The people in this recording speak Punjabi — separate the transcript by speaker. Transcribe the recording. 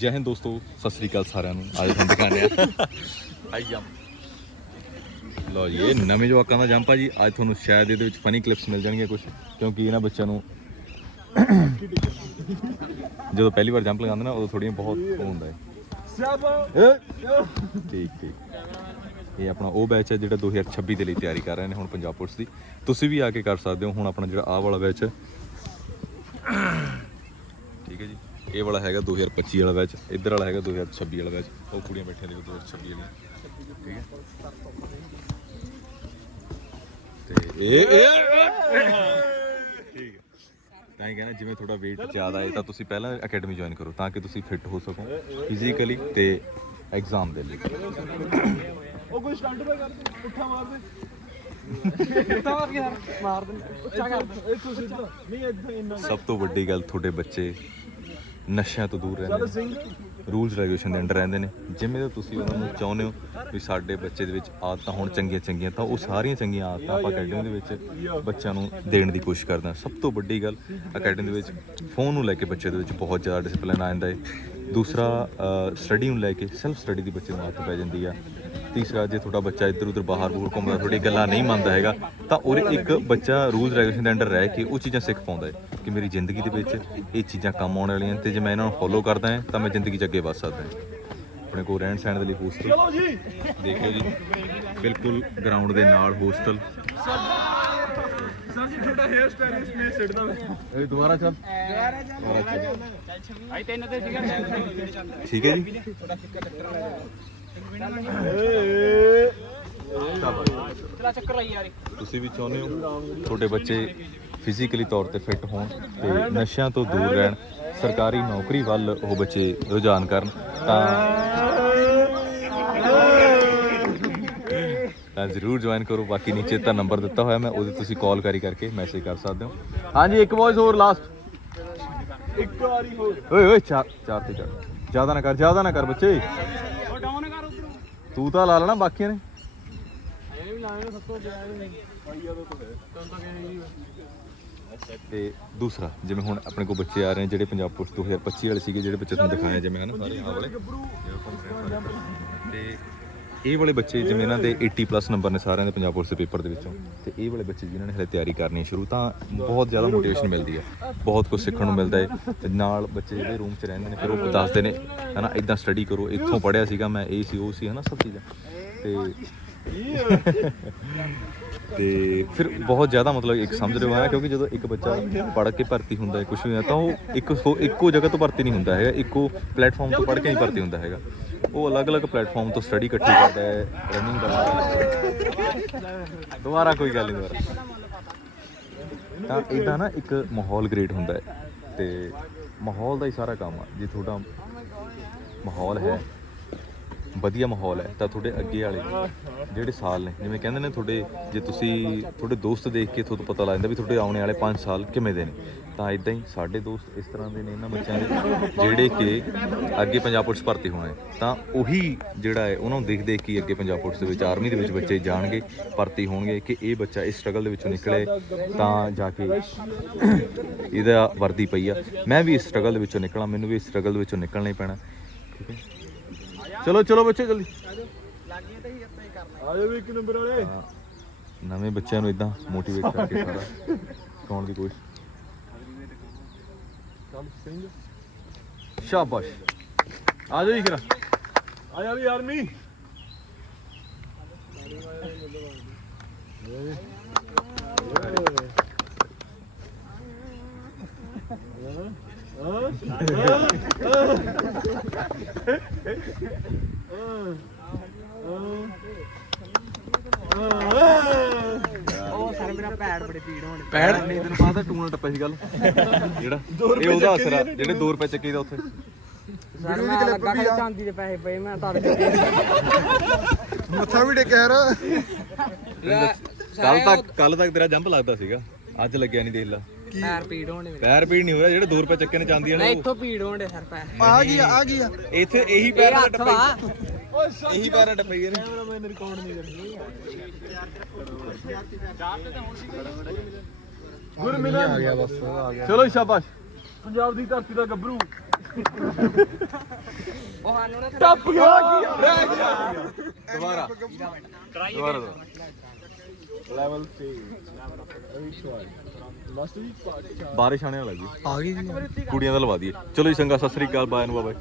Speaker 1: ਜੈ ਹਿੰਦ ਦੋਸਤੋ ਸਤਿ ਸ੍ਰੀ ਅਕਾਲ ਸਾਰਿਆਂ ਨੂੰ। ਅੱਜ ਤੁਹਾਨੂੰ ਦਿਖਾਣੇ ਆ। ਆਈ ਜੰਪ। ਲਓ ਜੀ ਇਹ ਨਵੇਂ ਜਵਾਕਾਂ ਦਾ ਜੰਪ ਆ ਜੀ। ਅੱਜ ਤੁਹਾਨੂੰ ਸ਼ਾਇਦ ਇਹਦੇ ਵਿੱਚ ਫਨੀ ਕਲਿੱਪਸ ਮਿਲ ਜਾਣਗੀਆਂ ਕੁਝ ਕਿਉਂਕਿ ਇਹਨਾਂ ਬੱਚਿਆਂ ਨੂੰ ਜਦੋਂ ਪਹਿਲੀ ਵਾਰ ਜੰਪ ਲਗਾਉਂਦੇ ਨਾ ਉਦੋਂ ਥੋੜੀਆਂ ਬਹੁਤ ਉਹ ਹੁੰਦਾ ਹੈ। ਠੀਕ ਠੀਕ। ਇਹ ਆਪਣਾ ਉਹ ਬੈਚ ਹੈ ਜਿਹੜਾ 2026 ਦੇ ਲਈ ਤਿਆਰੀ ਕਰ ਰਹੇ ਨੇ ਹੁਣ ਪੰਜਾਬ ਪੁਲਿਸ ਦੀ। ਤੁਸੀਂ ਵੀ ਆ ਕੇ ਕਰ ਸਕਦੇ ਹੋ। ਹੁਣ ਆਪਣਾ ਜਿਹੜਾ ਆਹ ਵਾਲਾ ਬੈਚ ਹੈ ਠੀਕ ਹੈ ਜੀ ਇਹ ਵਾਲਾ ਹੈਗਾ 2025 ਵਾਲਾ ਬੈਚ ਇੱਧਰ ਵਾਲਾ ਹੈਗਾ 2026 ਵਾਲਾ ਬੈਚ ਉਹ ਕੁੜੀਆਂ ਬੈਠੀਆਂ ਨੇ 2026 ਵਾਲੀਆਂ। ਠੀਕ ਹੈ? ਤੇ ਇਹ ਇਹ ਠੀਕ ਹੈ। ਤਾਂ ਹੀ ਕਹਿੰਦਾ ਜਿਵੇਂ ਤੁਹਾਡਾ weight ਜ਼ਿਆਦਾ ਹੈ ਤਾਂ ਤੁਸੀਂ ਪਹਿਲਾਂ ਅਕੈਡਮੀ ਜੁਆਇਨ ਕਰੋ ਤਾਂ ਕਿ ਤੁਸੀਂ ਫਿੱਟ ਹੋ ਸਕੋ ਫਿਜ਼ੀਕਲੀ ਤੇ ਐਗਜ਼ਾਮ ਦੇ ਲਈ।
Speaker 2: ਉਹ ਕੋਈ ਸਟੰਟ ਪੇ ਕਰ ਦੇ ਪੁੱਠਾ ਮਾਰ ਦੇ ਪੁੱਠਾ ਮਾਰ ਕੇ ਮਾਰ
Speaker 1: ਸਭ ਤੋਂ ਵੱਡੀ ਗੱਲ ਤੁਹਾਡੇ ਬੱਚੇ ਨਸ਼ਿਆਂ ਤੋਂ ਦੂਰ ਰਹਿੰਦੇ ਨੇ। ਰੂਲਸ ਰੈਗੂਲੇਸ਼ਨ ਦੇ ਅੰਡਰ ਰਹਿੰਦੇ ਨੇ। ਜਿਵੇਂ ਤਾਂ ਤੁਸੀਂ ਉਹਨਾਂ ਨੂੰ ਚਾਹੁੰਦੇ ਹੋ ਵੀ ਸਾਡੇ ਬੱਚੇ ਦੇ ਵਿੱਚ ਆਦਤਾਂ ਹੋਣ ਚੰਗੀਆਂ ਚੰਗੀਆਂ, ਤਾਂ ਉਹ ਸਾਰੀਆਂ ਚੰਗੀਆਂ ਆਦਤਾਂ ਆਪਾਂ ਅਕੈਡਮੀ ਦੇ ਵਿੱਚ ਬੱਚਿਆਂ ਨੂੰ ਦੇਣ ਦੀ ਕੋਸ਼ਿਸ਼ ਕਰਦੇ ਹਾਂ। ਸਭ ਤੋਂ ਵੱਡੀ ਗੱਲ ਅਕੈਡਮੀ ਦੇ ਵਿੱਚ ਫੋਨ ਨੂੰ ਲੈ ਕੇ ਬੱਚੇ ਦੇ ਵਿੱਚ ਬਹੁਤ ਜ਼ਿਆਦਾ ਡਿਸਪਲਿਨ ਆ ਜਾਂਦਾ ਹੈ। ਦੂਸਰਾ ਸਟੱਡੀ ਨੂੰ ਲੈ ਕੇ ਸੈਲਫ ਸਟੱਡੀ ਦੀ ਬੱਚੇ ਨੂੰ ਆਦਤ ਪੈ ਜਾਂਦੀ ਆ। ਤੀਸਰਾ ਜੇ ਤੁਹਾਡਾ ਬੱਚਾ ਇੱਧਰ ਉੱਧਰ ਬਾਹਰ ਬੂਹਰ ਘੁੰਮਦਾ ਤੁਹਾਡੀ ਗੱਲਾਂ ਨਹੀਂ ਮੰਨਦਾ ਹੈਗਾ ਤਾਂ ਉਹਦੇ ਇੱਕ ਬੱਚਾ ਰੂਲਸ ਰੈਗੂਲੇਸ਼ਨ ਦੇ ਅੰਡਰ ਰਹਿ ਕੇ ਉਹ ਚੀਜ਼ਾਂ ਸਿੱਖ ਪਾਉਂਦਾ ਹੈ ਕਿ ਮੇਰੀ ਜ਼ਿੰਦਗੀ ਦੇ ਵਿੱਚ ਇਹ ਚੀਜ਼ਾਂ ਕੰਮ ਆਉਣ ਵਾਲੀਆਂ ਤੇ ਜੇ ਮੈਂ ਇਹਨਾਂ ਨੂੰ ਫੋਲੋ ਕਰਦਾ ਹਾਂ ਤਾਂ ਮੈਂ ਜ਼ਿੰਦਗੀ 'ਚ ਅੱਗੇ ਵਧ ਸਕਦਾ ਹਾਂ। ਆਪਣੇ ਕੋਲ ਰਹਿਣ ਸਹਿਣ ਦੇ ਲਈ ਹੋਸਟਲ
Speaker 2: ਚਲੋ ਜੀ।
Speaker 1: ਦੇਖਿਓ ਜੀ ਬਿਲਕੁਲ ਗਰਾਊਂਡ ਦੇ ਨਾਲ ਹੋਸਟਲ
Speaker 2: ਸਰ ਜੀ ਤੁਹਾਡਾ ਹੇਅਰ ਸਟਾਈਲਿਸਟ ਨੇ ਸਿੱਟਦਾ ਵੇ।
Speaker 1: ਇਹ ਦੁਬਾਰਾ ਚੱਲ।
Speaker 3: ਭਾਈ ਤਿੰਨ ਤੇ ਸੀਗਾ।
Speaker 1: ਠੀਕ ਹੈ ਜੀ।
Speaker 3: ਤੇਰਾ ਚੱਕਰ ਆਈ ਯਾਰ
Speaker 1: ਤੁਸੀਂ ਵੀ ਚਾਹੁੰਦੇ ਹੋ? ਤੁਹਾਡੇ ਬੱਚੇ ਫਿਜ਼ੀਕਲੀ ਤੌਰ ਤੇ ਫਿੱਟ ਹੋਣ ਤੇ ਨਸ਼ਿਆਂ ਤੋਂ ਦੂਰ ਰਹਿਣ ਸਰਕਾਰੀ ਨੌਕਰੀ ਵੱਲ ਉਹ ਬੱਚੇ ਰੁਝਾਨ ਕਰਨ ਤਾਂ ਤਾਂ ਜ਼ਰੂਰ ਜੁਆਇਨ ਕਰੋ। ਬਾਕੀ ਨੀਚੇ ਤਾਂ ਨੰਬਰ ਦਿੱਤਾ ਹੋਇਆ ਮੈਂ ਉਹਦੇ ਤੁਸੀਂ ਕਾਲ ਕਰੀ ਕਰਕੇ ਮੈਸੇਜ ਕਰ ਸਕਦੇ ਹੋ। ਹਾਂਜੀ ਇੱਕ ਵੌਇਸ ਹੋਰ ਲਾਸਟ
Speaker 2: ਇੱਕ ਵਾਰੀ ਹੋਰ।
Speaker 1: ਓਏ ਓਏ ਚਾਰ ਚਾਰ ਤੇ ਚਾਰ ਜ਼ਿਆਦਾ ਨਾ ਕਰ ਜ਼ਿਆਦਾ ਨਾ ਕਰ ਬੱਚੇ
Speaker 3: ਉਹ ਡਾਊਨ ਕਰ ਉਧਰੋਂ
Speaker 1: ਤੂੰ ਤਾਂ ਲਾ ਲੈਣਾ ਬਾਕੀਆਂ ਨੇ।
Speaker 2: ਇਹ ਵੀ ਲਾਣੇ ਸਭ ਤੋਂ ਜ਼ਿਆਦਾ ਨਹੀਂ ਭਾਈ ਆ ਤਾਂ ਤਾਂ ਤਾਂ ਕਹਿੰਦੇ
Speaker 1: ਤੇ ਦੂਸਰਾ, ਜਿਵੇਂ ਹੁਣ ਆਪਣੇ ਕੋਲ ਬੱਚੇ ਆ ਰਹੇ ਨੇ, ਜਿਹੜੇ ਪੰਜਾਬ ਪੁਲਿਸ 2025 ਵਾਲੇ ਸੀਗੇ, ਜਿਹੜੇ ਬੱਚੇ ਤੁਹਾਨੂੰ ਦਿਖਾਏ ਜਿਵੇਂ ਹਨ, ਸਾਰੇ ਆਹ ਵਾਲੇ। ਤੇ ਇਹ ਵਾਲੇ ਬੱਚੇ ਜਿਵੇਂ ਇਹਨਾਂ ਦੇ 80 ਪਲੱਸ ਨੰਬਰ ਨੇ ਸਾਰਿਆਂ ਦੇ ਪੰਜਾਬ ਪੁਲਿਸ ਦੇ ਪੇਪਰ ਦੇ ਵਿੱਚੋਂ, ਤੇ ਇਹ ਵਾਲੇ ਬੱਚੇ ਜਿਨ੍ਹਾਂ ਨੇ ਹਲੇ ਤਿਆਰੀ ਕਰਨੀ ਹੈ ਸ਼ੁਰੂ, ਤਾਂ ਬਹੁਤ ਜ਼ਿਆਦਾ ਮੋਟੀਵੇਸ਼ਨ ਮਿਲਦੀ ਹੈ ਬਹੁਤ ਕੁਝ ਸਿੱਖਣ ਨੂੰ ਮਿਲਦਾ ਹੈ। ਤੇ ਨਾਲ ਬੱਚੇ ਜਿਹੜੇ ਰੂਮ 'ਚ ਰਹਿੰਦੇ ਨੇ, ਫਿਰ ਉਹ ਦੱਸਦੇ ਨੇ, ਹਨਾ ਇਦਾਂ ਸਟੱਡੀ ਕਰੋ, ਇੱਥੋਂ ਪੜਿਆ ਸੀਗਾ ਮੈਂ, ਇਹ ਸੀ, ਉਹ ਸੀ, ਹਨਾ, ਸਭ ਚੀਜ਼ਾਂ। ਤੇ ਤੇ ਫਿਰ ਬਹੁਤ ਜ਼ਿਆਦਾ ਮਤਲਬ ਇੱਕ ਸਮਝ ਰਹੇ ਹੋ ਕਿਉਂਕਿ ਜਦੋਂ ਇੱਕ ਬੱਚਾ ਪੜ੍ਹ ਕੇ ਭਰਤੀ ਹੁੰਦਾ ਹੈ ਕੁਝ ਵੀ ਹੁੰਦਾ ਤਾਂ ਉਹ ਇੱਕ ਸੋ- ਇੱਕੋ ਜਗ੍ਹਾ ਤੋਂ ਭਰਤੀ ਨਹੀਂ ਹੁੰਦਾ ਹੈਗਾ, ਇੱਕੋ ਪਲੇਟਫਾਰਮ ਤੋਂ ਪੜ੍ਹ ਕੇ ਨਹੀਂ ਭਰਤੀ ਹੁੰਦਾ ਹੈਗਾ। ਉਹ ਅਲੱਗ-ਅਲੱਗ ਪਲੇਟਫਾਰਮ ਤੋਂ ਸਟੱਡੀ ਇਕੱਠੀ ਕਰਦਾ ਹੈ ਰਨਿੰਗ ਕਰਦਾ ਦੁਬਾਰਾ ਕੋਈ ਗੱਲ ਨਹੀਂ, ਦੁਬਾਰਾ। ਤਾਂ ਇਦਾਂ ਨਾ ਇੱਕ ਮਾਹੌਲ ਕ੍ਰੀਏਟ ਹੁੰਦਾ ਹੈ ਤੇ ਮਾਹੌਲ ਦਾ ਹੀ ਸਾਰਾ ਕੰਮ ਆ, ਜੇ ਤੁਹਾਡਾ ਮਾਹੌਲ ਹੈ ਵਧੀਆ ਮਾਹੌਲ ਹੈ, ਤਾਂ ਤੁਹਾਡੇ ਅੱਗੇ ਵਾਲੇ ਜਿਹੜੇ ਸਾਲ ਨੇ, ਜਿਵੇਂ ਕਹਿੰਦੇ ਨੇ ਤੁਹਾਡੇ, ਜੇ ਤੁਸੀਂ ਤੁਹਾਡੇ ਦੋਸਤ ਦੇਖ ਕੇ ਤੁਹਾਨੂੰ ਪਤਾ ਲੱਗ ਜਾਂਦਾ ਵੀ ਤੁਹਾਡੇ ਆਉਣੇ ਵਾਲੇ 5 ਸਾਲ ਕਿਵੇਂ ਦੇ ਨੇ, ਤਾਂ ਇਦਾਂ ਹੀ ਸਾਡੇ ਦੋਸਤ ਇਸ ਤਰ੍ਹਾਂ ਦੇ ਨੇ ਇਹਨਾਂ ਬੱਚਿਆਂ ਦੇ, ਜਿਹੜੇ ਕਿ ਅੱਗੇ ਪੰਜਾਬ ਪੁਲਿਸ ਭਰਤੀ ਹੋਣਾ ਹੈ। ਤਾਂ ਉਹੀ ਜਿਹੜਾ ਹੈ, ਉਹਨਾਂ ਨੂੰ ਦੇਖ ਦੇਖ ਕੇ ਅੱਗੇ ਪੰਜਾਬ ਪੁਲਿਸ ਦੇ ਵਿੱਚ, ਆਰਮੀ ਦੇ ਵਿੱਚ ਬੱਚੇ ਜਾਣਗੇ, ਭਰਤੀ ਹੋਣਗੇ ਕਿ ਇਹ ਬੱਚਾ ਇਸ ਸਟਰਗਲ ਦੇ ਵਿੱਚੋਂ ਨਿਕਲੇ ਤਾਂ ਜਾ ਕੇ ਇਹਦਾ ਵਰਦੀ ਪਈ ਆ। ਮੈਂ ਵੀ ਇਸ ਸਟਰਗਲ ਦੇ ਵਿੱਚੋਂ ਨਿਕਲਾਂ, ਮੈਨੂੰ ਵੀ ਇਸ ਸਟਰਗਲ ਦੇ ਵਿੱਚੋਂ ਨਿਕਲਣਾ ਹੀ ਪੈਣਾ, ਠੀਕ ਹੈ? ਚਲੋ ਚਲੋ ਬੱਚੇ ਜਲਦੀ।
Speaker 2: ਆ ਜਾਓ ਇੱਕ ਨੰਬਰ ਵਾਲੇ।
Speaker 1: ਹਾਂ, ਨਵੇਂ ਬੱਚਿਆਂ ਨੂੰ ਇਦਾਂ ਮੋਟੀਵੇਟ ਕਰਕੇ ਸਾਰਾ। ਸਿਖਾਉਣ ਦੀ ਕੋਸ਼ਿਸ਼?
Speaker 2: ਚੱਲ ਸਿੰਘ।
Speaker 1: ਸ਼ਾਬਾਸ਼। ਆ ਜਾਓ ਜੀ ਕਿਰਾ
Speaker 2: ਆ ਜਾ ਵੀ ਆਰਮੀ
Speaker 3: ਉਹ ਸਰ ਮੇਰਾ ਪੈਰ ਬੜੇ ਪੀੜ ਹੋਣ
Speaker 1: ਪੈੜ ਨਹੀਂ ਤੈਨੂੰ ਪਤਾ ਟੂਣਾ ਟੱਪਿਆ ਸੀ ਗੱਲ। ਜਿਹੜਾ? ਇਹ ਉਹਦਾ ਅਸਰ ਆ ਜਿਹੜੇ 2 ਰੁਪਏ ਚੱਕੀ ਦਾ ਉੱਥੇ।
Speaker 3: ਸਰ ਮੈਂ ਲੱਗਾ ਕਿ ਚਾਂਦੀ ਦੇ ਪੈਸੇ ਪਏ ਮੈਂ ਤੜ ਕੇ
Speaker 4: ਮੱਥਾ ਵੀ ਟੇਕਿਆ ਯਾਰ।
Speaker 1: ਕੱਲ ਤੱਕ ਕੱਲ ਤੱਕ ਤੇਰਾ ਜੰਪ ਲੱਗਦਾ ਸੀਗਾ। ਅੱਜ ਲੱਗਿਆ ਨਹੀਂ ਦੇਖ ਲਾ।
Speaker 3: ਪੈਰ ਪੀੜ ਹੋਣ ਮੇਰੇ
Speaker 1: ਪੈਰ ਪੀੜ ਨਹੀਂ ਹੋ ਰਿਹਾ ਜਿਹੜੇ 2 ਰੁਪਏ ਚੱਕੇ ਨੇ ਚਾਂਦੀਆਂ
Speaker 3: ਨਹੀਂ
Speaker 1: ਨੇ
Speaker 3: ਇੱਥੋਂ ਪੀੜ ਹੋਣ ਦੇ ਸਰ ਪੈਰ।
Speaker 4: ਆ ਗਈ ਆ ਗਈ ਆ।
Speaker 1: ਉਹ ਇੱਥੇ ਇਹੀ ਪੈਰ
Speaker 3: ਵਾ
Speaker 1: ਟੱਪੇ ਇਹੀ ਪੈਰ ਨਾਲ ਟੱਪੇ ਨੇ
Speaker 2: ਕੈਮਰਾਮੈਨ ਰਿਕਾਰਡ ਨਹੀਂ ਕਰਨੀ। ਗੁਰਮਿਲਨ।
Speaker 4: ਆ ਗਿਆ ਬਸ ਆ ਗਿਆ।
Speaker 1: ਚਲੋ ਸ਼ਾਬਾਸ਼।
Speaker 2: ਪੰਜਾਬ ਦੀ ਧਰਤੀ ਦਾ ਗੱਭਰੂ।
Speaker 3: ਉਹ ਸਾਨੂੰ ਨਾ
Speaker 2: ਟੱਪ ਗਿਆ। ਰਹਿ ਗਿਆ।
Speaker 1: ਦੁਬਾਰਾ। ਦੁਬਾਰਾ
Speaker 2: level 3 which one must be part
Speaker 1: ਬਾਰਿਸ਼ ਆਣੇ ਵਾਲਾ ਜੀ।
Speaker 4: ਆ ਗਈ ਜੀ।
Speaker 1: ਕੁੜੀਆਂ ਦਾ ਲਵਾ ਦਈਏ। ਚਲੋ ਜੀ ਸੰਗਾ ਸਤਿ ਸ੍ਰੀ ਅਕਾਲ। ਬਾਏ ਨੂੰ ਬਾਏ